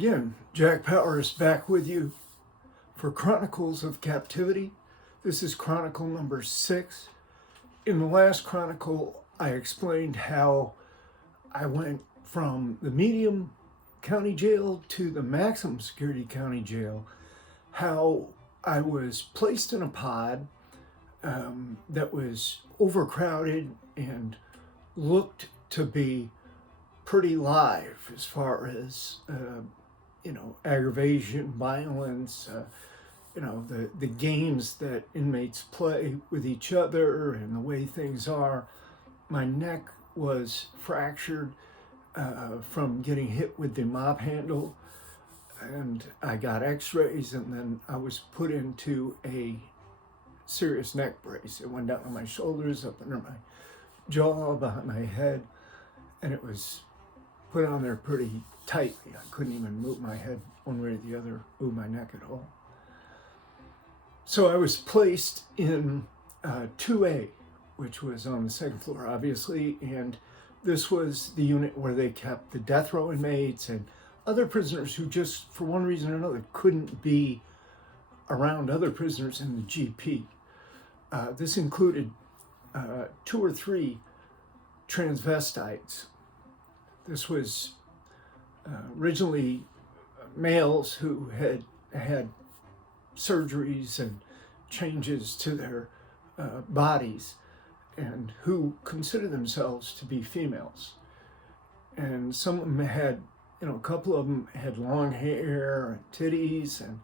again, Jack Powers back with you for Chronicles of Captivity. This is Chronicle number 6. In the last Chronicle, I explained how I went from the medium county jail to the maximum security county jail, how I was placed in a pod that was overcrowded and looked to be pretty live as far as aggravation, violence, the games that inmates play with each other and the way things are. My neck was fractured from getting hit with the mop handle, and I got x-rays, and then I was put into a serious neck brace. It went down on my shoulders, up under my jaw, behind my head, and it was put on there pretty tightly. I couldn't even move my head one way or the other, move my neck at all. So I was placed in 2A, which was on the second floor, obviously, and this was the unit where they kept the death row inmates and other prisoners who just, for one reason or another, couldn't be around other prisoners in the GP. This included 2 or 3 transvestites. This was originally males who had had surgeries and changes to their bodies and who considered themselves to be females. And some of them had, a couple of them had long hair and titties, and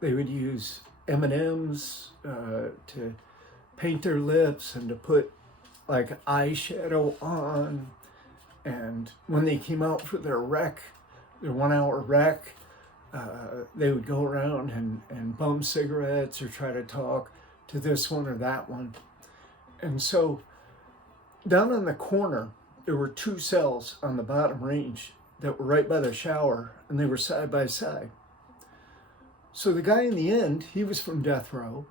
they would use M&Ms to paint their lips and to put like eyeshadow on. And when they came out for their 1-hour rec, they would go around and bum cigarettes or try to talk to this one or that one. And so down on the corner, there were 2 cells on the bottom range that were right by the shower, and they were side by side. So the guy in the end, he was from death row.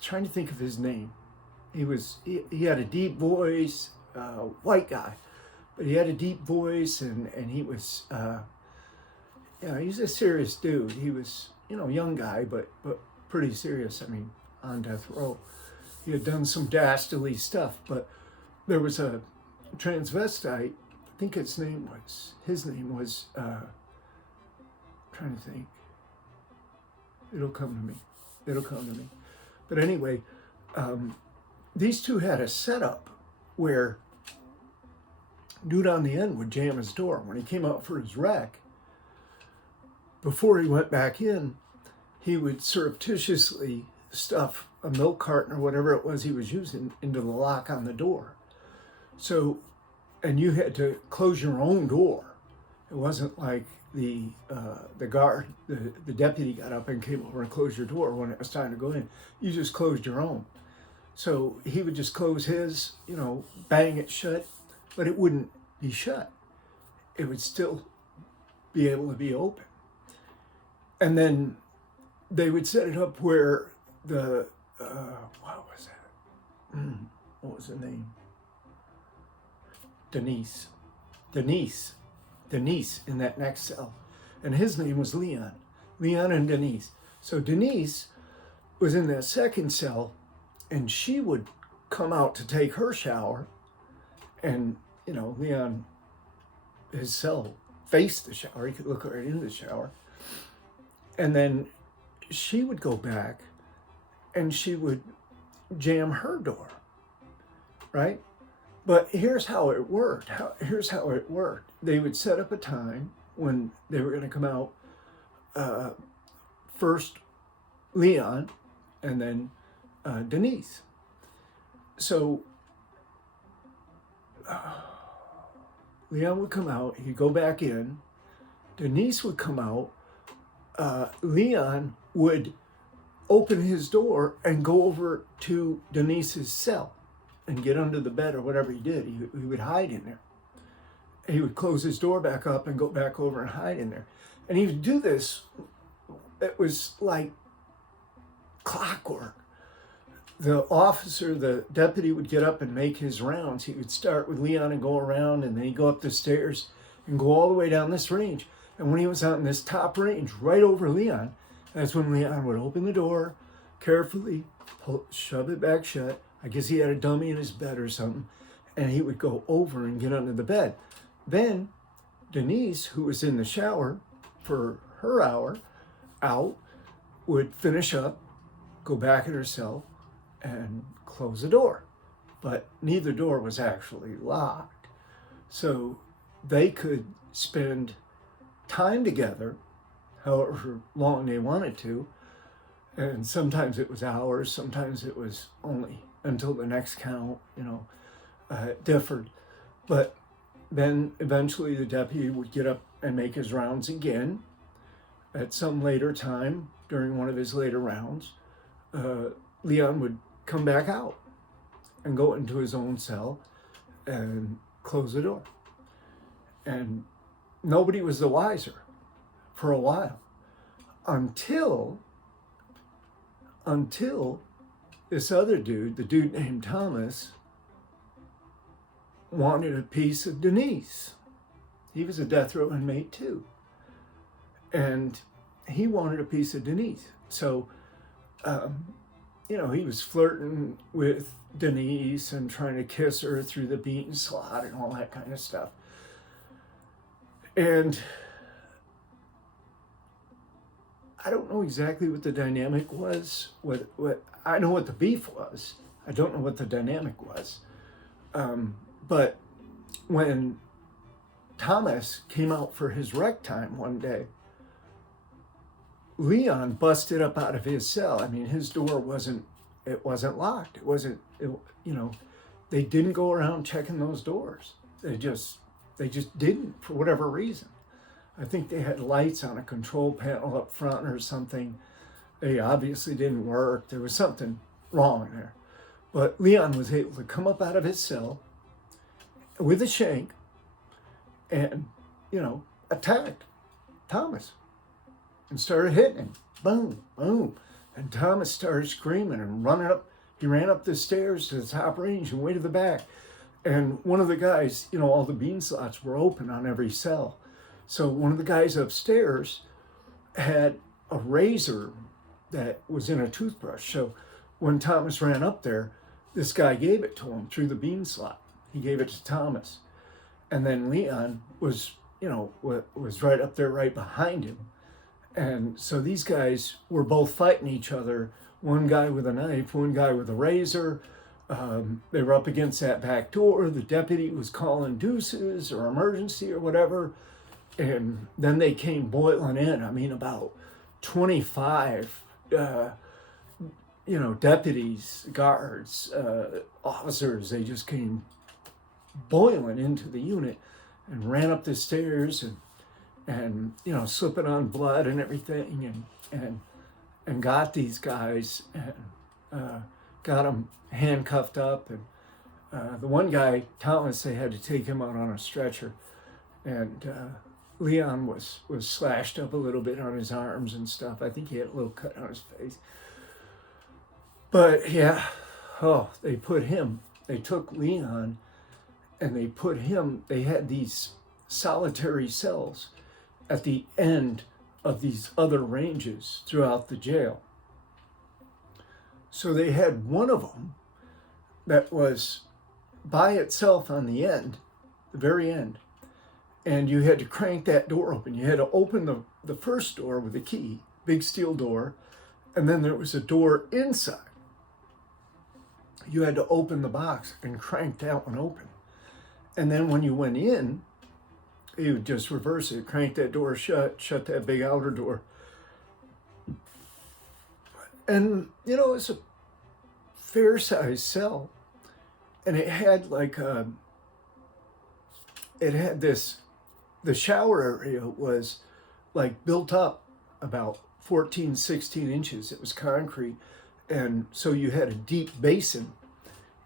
Trying to think of his name. He had a deep voice, white guy, but he had a deep voice, and he was, he's a serious dude. He was, young guy, but pretty serious. I mean, on death row. He had done some dastardly stuff, but there was a transvestite, I think his name was, trying to think. It'll come to me. But anyway, these 2 had a setup where dude on the end would jam his door. When he came out for his rec, before he went back in, he would surreptitiously stuff a milk carton or whatever it was he was using into the lock on the door. So, and you had to close your own door. It wasn't like the guard, the deputy got up and came over and closed your door when it was time to go in. You just closed your own. So he would just close his, bang it shut, but it wouldn't be shut. It would still be able to be open. And then they would set it up where the, what was that? What was the name? Denise in that next cell. And his name was Leon and Denise. So Denise was in that second cell, and she would come out to take her shower, and, Leon, his cell faced the shower. He could look right into the shower. And then she would go back and she would jam her door, right? But here's how it worked. They would set up a time when they were going to come out, first Leon and then Denise. So Leon would come out, he'd go back in, Denise would come out, Leon would open his door and go over to Denise's cell and get under the bed or whatever he did. He would hide in there. He would close his door back up and go back over and hide in there. And he would do this. It was like clockwork. The officer, the deputy, would get up and make his rounds. He would start with Leon and go around, and then he'd go up the stairs and go all the way down this range. And when he was on this top range, right over Leon, that's when Leon would open the door, carefully shove it back shut. I guess he had a dummy in his bed or something, and he would go over and get under the bed. Then Denise, who was in the shower for her hour out, would finish up, go back in her cell, and close the door. But neither door was actually locked. So they could spend time together, however long they wanted to. And sometimes it was hours, sometimes it was only until the next count, it differed. But then eventually the deputy would get up and make his rounds again at some later time during one of his later rounds. Leon would come back out and go into his own cell and close the door. And nobody was the wiser for a while until this other dude, the dude named Thomas, wanted a piece of Denise. He was a death row inmate too. And he wanted a piece of Denise. So, he was flirting with Denise and trying to kiss her through the beaten slot and all that kind of stuff. And I don't know exactly what the dynamic was. What I know what the beef was. I don't know what the dynamic was. But when Thomas came out for his rec time one day, Leon busted up out of his cell. I mean, his door wasn't locked. They didn't go around checking those doors. They just didn't, for whatever reason. I think they had lights on a control panel up front or something. They obviously didn't work. There was something wrong there. But Leon was able to come up out of his cell with a shank and, attacked Thomas and started hitting him. Boom, boom. And Thomas started screaming and running up. He ran up the stairs to the top range and way to the back. And one of the guys, all the bean slots were open on every cell. So one of the guys upstairs had a razor that was in a toothbrush. So when Thomas ran up there, this guy gave it to him through the bean slot. He gave it to Thomas. And then Leon was right up there right behind him. And so these guys were both fighting each other. One guy with a knife, one guy with a razor. They were up against that back door. The deputy was calling deuces or emergency or whatever. And then they came boiling in. I mean, about 25, deputies, guards, officers. They just came boiling into the unit and ran up the stairs and slipping on blood and everything and got these guys and got them handcuffed up. And the one guy, Thomas, they had to take him out on a stretcher. And Leon was slashed up a little bit on his arms and stuff. I think he had a little cut on his face. But yeah, they took Leon and they had these solitary cells at the end of these other ranges throughout the jail. So they had one of them that was by itself on the end, the very end. And you had to crank that door open. You had to open the first door with a key, big steel door, and then there was a door inside. You had to open the box and crank that one open. And then when you went in, you would just reverse it, crank that door shut that big outer door. And, it's a fair-sized cell. And it had the shower area was built up about 14, 16 inches. It was concrete. And so you had a deep basin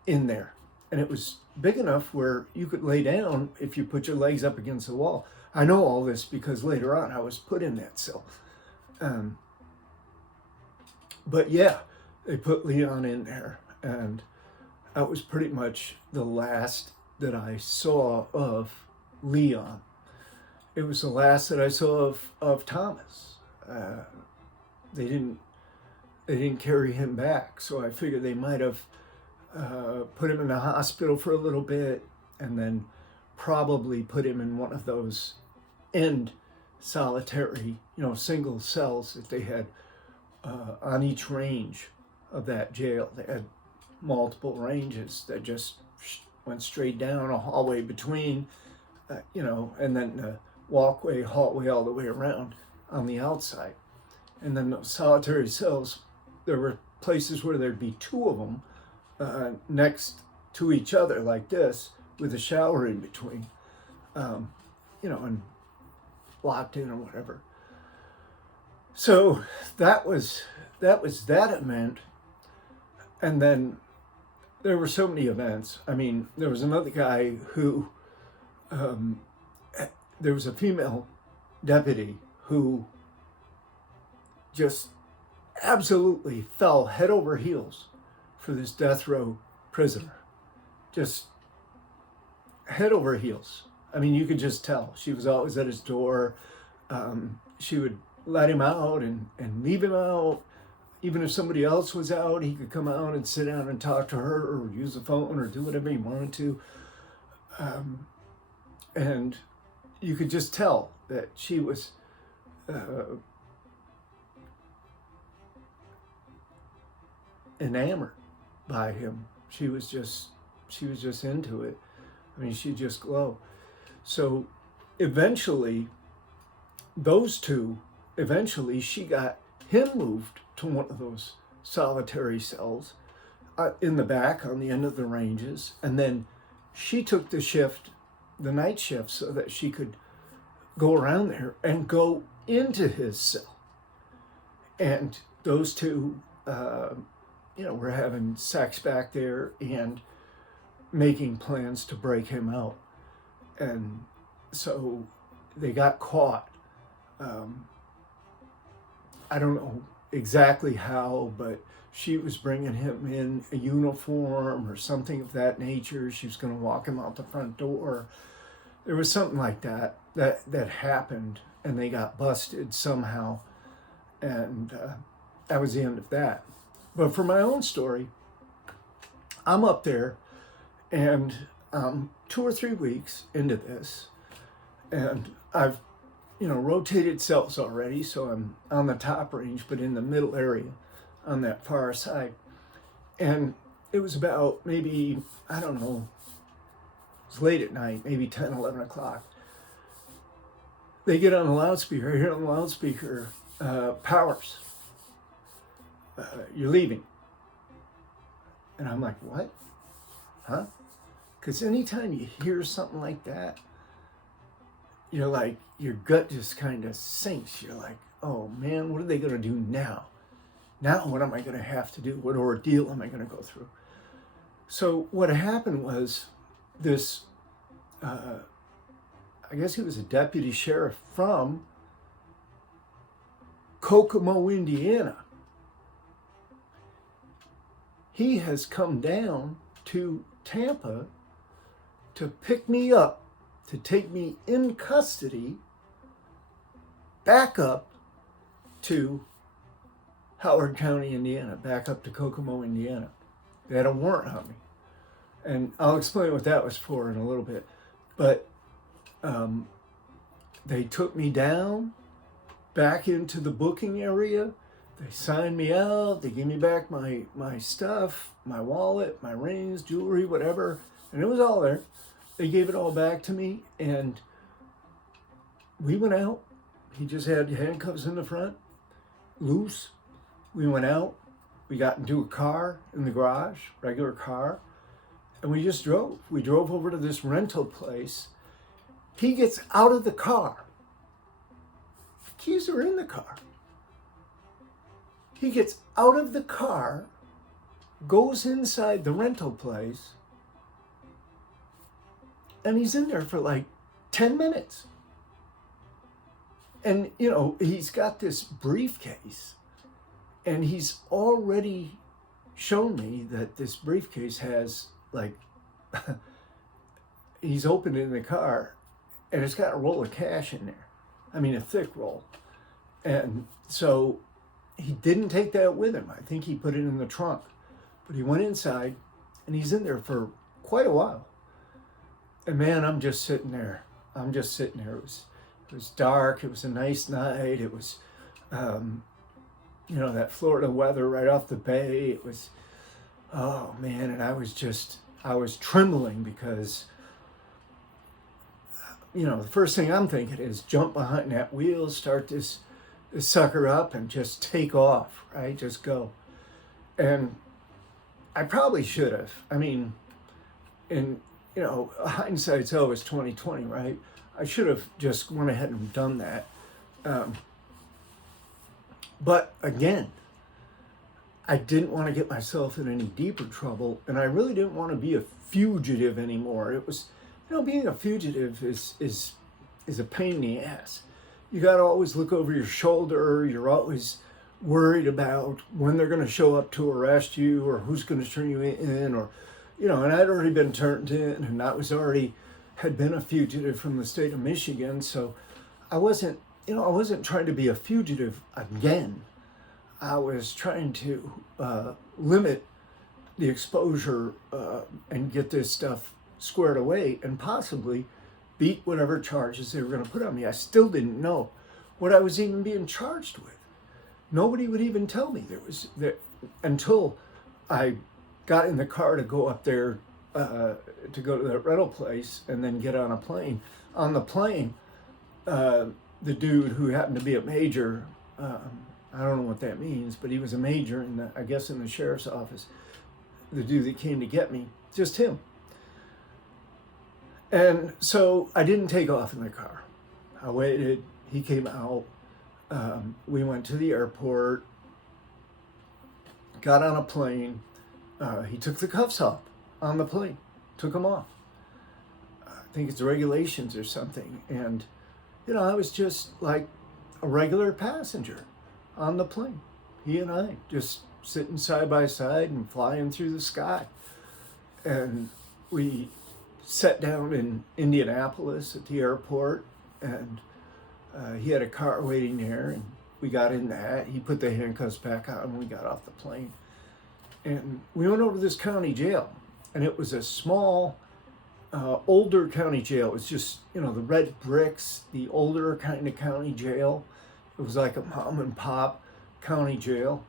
in there. And it was big enough where you could lay down if you put your legs up against the wall. I know all this because later on I was put in that cell. But yeah, they put Leon in there. And that was pretty much the last that I saw of Leon. it was the last that I saw of Thomas. They didn't carry him back, so I figured they might have put him in the hospital for a little bit, and then probably put him in one of those end solitary, single cells that they had on each range of that jail. They had multiple ranges that just went straight down a hallway between, and then a walkway, hallway all the way around on the outside. And then those solitary cells, there were places where there'd be two of them next to each other like this, with a shower in between, and locked in or whatever. So that was that event. And then there were so many events. I mean, there was another guy who, there was a female deputy who just absolutely fell head over heels for this death row prisoner. Just head over heels. I mean, you could just tell. She was always at his door. She would let him out and leave him out. Even if somebody else was out, he could come out and sit down and talk to her or use the phone or do whatever he wanted to. And you could just tell that she was enamored by him. She was just into it. I mean, she'd just glow. So eventually, she got him moved to one of those solitary cells in the back on the end of the ranges. And then she took the night shift, so that she could go around there and go into his cell. And those two, were having sex back there and making plans to break him out. And so they got caught. I don't know exactly how, but she was bringing him in a uniform or something of that nature. She was going to walk him out the front door. There was something like that happened, and they got busted somehow. And that was the end of that. But for my own story, I'm up there, and 2 or 3 weeks into this, and I've rotated cells already, so I'm on the top range, but in the middle area on that far side. And it was about maybe, I don't know, it was late at night, maybe 10, 11 o'clock. They get on the loudspeaker, I hear on the loudspeaker, Powers, you're leaving. And I'm like, what? Huh? Because anytime you hear something like that, you're like, your gut just kind of sinks. You're like, oh man, what are they going to do now? Now what am I going to have to do? What ordeal am I going to go through? So what happened was this, I guess he was a deputy sheriff from Kokomo, Indiana. He has come down to Tampa to pick me up, to take me in custody back up to Howard County, Indiana, back up to Kokomo, Indiana. They had a warrant on me. And I'll explain what that was for in a little bit. But they took me down back into the booking area. They signed me out. They gave me back my stuff, my wallet, my rings, jewelry, whatever. And it was all there. They gave it all back to me, and we went out. He just had handcuffs in the front, loose. We went out. We got into a car in the garage, regular car, and we just drove. We drove over to this rental place. He gets out of the car. The keys are in the car. He gets out of the car, goes inside the rental place, and he's in there for like 10 minutes. And, he's got this briefcase, and he's already shown me that this briefcase has, like, he's opened it in the car, and it's got a roll of cash in there. I mean, a thick roll. And so he didn't take that with him. I think he put it in the trunk. But he went inside, and he's in there for quite a while. And man, I'm just sitting there. It was dark. It was a nice night. It was, that Florida weather right off the bay. It was, oh man, and I was trembling because, the first thing I'm thinking is jump behind that wheel, start this sucker up and just take off, right? Just go. And I probably should have. I mean, hindsight's always 20/20, right? I should have just went ahead and done that. But again, I didn't want to get myself in any deeper trouble, and I really didn't want to be a fugitive anymore. It was, being a fugitive is a pain in the ass. You got to always look over your shoulder. You're always worried about when they're going to show up to arrest you or who's going to turn you in, or, and I'd already been turned in, and had been a fugitive from the state of Michigan. So I wasn't trying to be a fugitive again. I was trying to limit the exposure and get this stuff squared away and possibly beat whatever charges they were going to put on me. I still didn't know what I was even being charged with. Nobody would even tell me until I got in the car to go up there to go to that rental place and then get on a plane. On the plane, the dude who happened to be a major, I don't know what that means, but he was a major in the sheriff's office. The dude that came to get me, just him. And so I didn't take off in the car. I waited. He came out. We went to the airport, got on a plane. He took the cuffs off on the plane, took them off. I think it's regulations or something. And, I was just like a regular passenger on the plane. He and I just sitting side by side and flying through the sky. And we sat down in Indianapolis at the airport, and he had a car waiting there, and we got in that. He put the handcuffs back on, and we got off the plane. And we went over to this county jail, and it was a small, older county jail. It was just, the red bricks, the older kind of county jail. It was like a mom and pop county jail.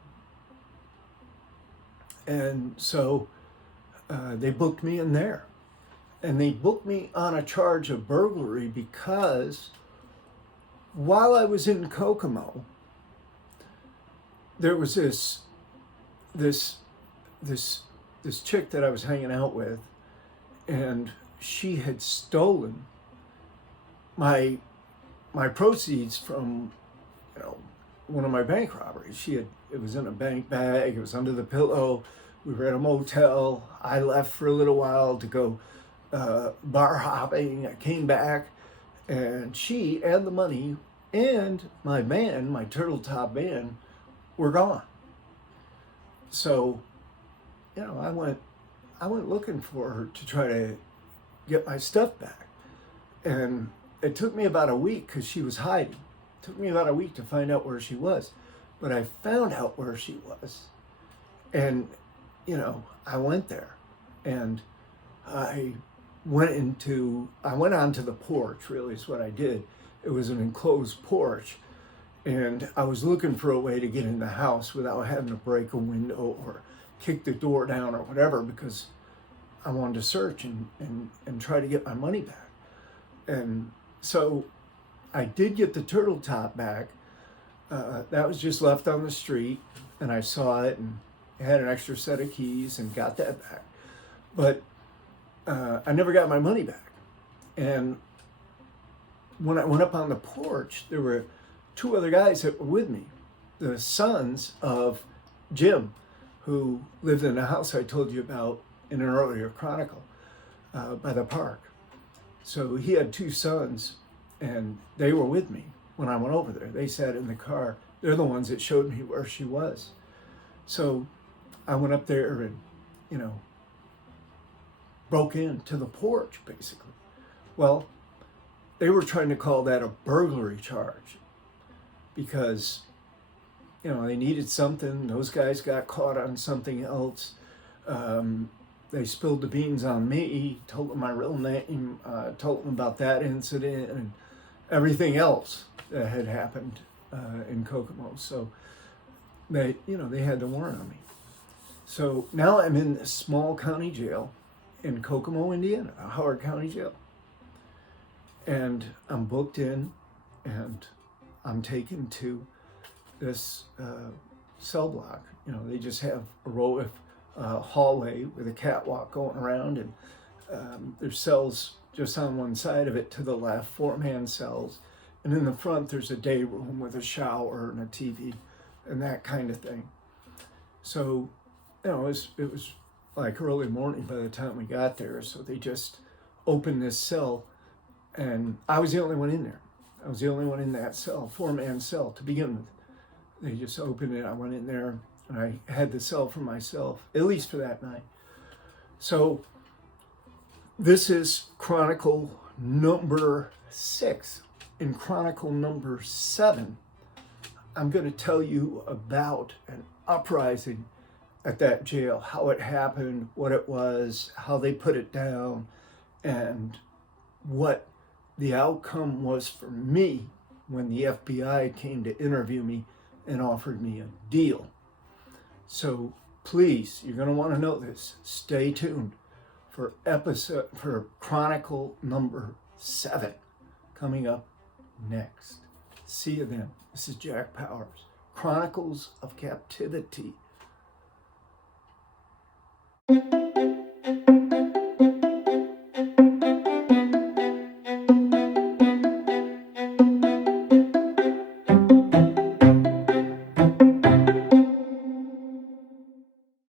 And so they booked me in there. And they booked me on a charge of burglary because while I was in Kokomo, there was this chick that I was hanging out with, and she had stolen my proceeds from one of my bank robberies. It was in a bank bag. It was under the pillow. We were at a motel. I left for a little while to go bar hopping. I came back, and she and the money and my van, my turtle top van, were gone. So, I went looking for her to try to get my stuff back, and it took me about a week because she was hiding. It took me about a week to find out where she was, but I found out where she was, and I went there, and I went onto the porch, really is what I did. It was an enclosed porch, and I was looking for a way to get in the house without having to break a window or kick the door down or whatever, because I wanted to search and try to get my money back. And so I did get the turtle top back. That was just left on the street, and I saw it and had an extra set of keys and got that back. But I never got my money back. And when I went up on the porch, there were two other guys that were with me, the sons of Jim, who lived in the house I told you about in an earlier Chronicle by the park. So he had two sons, and they were with me when I went over there. They sat in the car. They're the ones that showed me where she was. So I went up there and, broke into the porch, basically. Well, they were trying to call that a burglary charge because, they needed something. Those guys got caught on something else. They spilled the beans on me, told them my real name, told them about that incident and everything else that had happened in Kokomo. So they had the warrant on me. So now I'm in this small county jail in Kokomo, Indiana, a Howard County jail. And I'm booked in, and I'm taken to this cell block. They just have a row of hallway with a catwalk going around, and there's cells just on one side of it to the left, 4-man cells. And in the front, there's a day room with a shower and a TV and that kind of thing. So, it was like early morning by the time we got there. So they just opened this cell, and I was the only one in there. I was the only one in that cell, 4-man cell to begin with. They just opened it. I went in there, and I had the cell for myself, at least for that night. So this is Chronicle number 6. In Chronicle number 7, I'm going to tell you about an uprising at that jail, how it happened, what it was, how they put it down, and what the outcome was for me when the FBI came to interview me and offered me a deal. So please, you're going to want to know this. Stay tuned for Chronicle number 7 coming up next. See you then. This is Jack Powers. Chronicles of Captivity.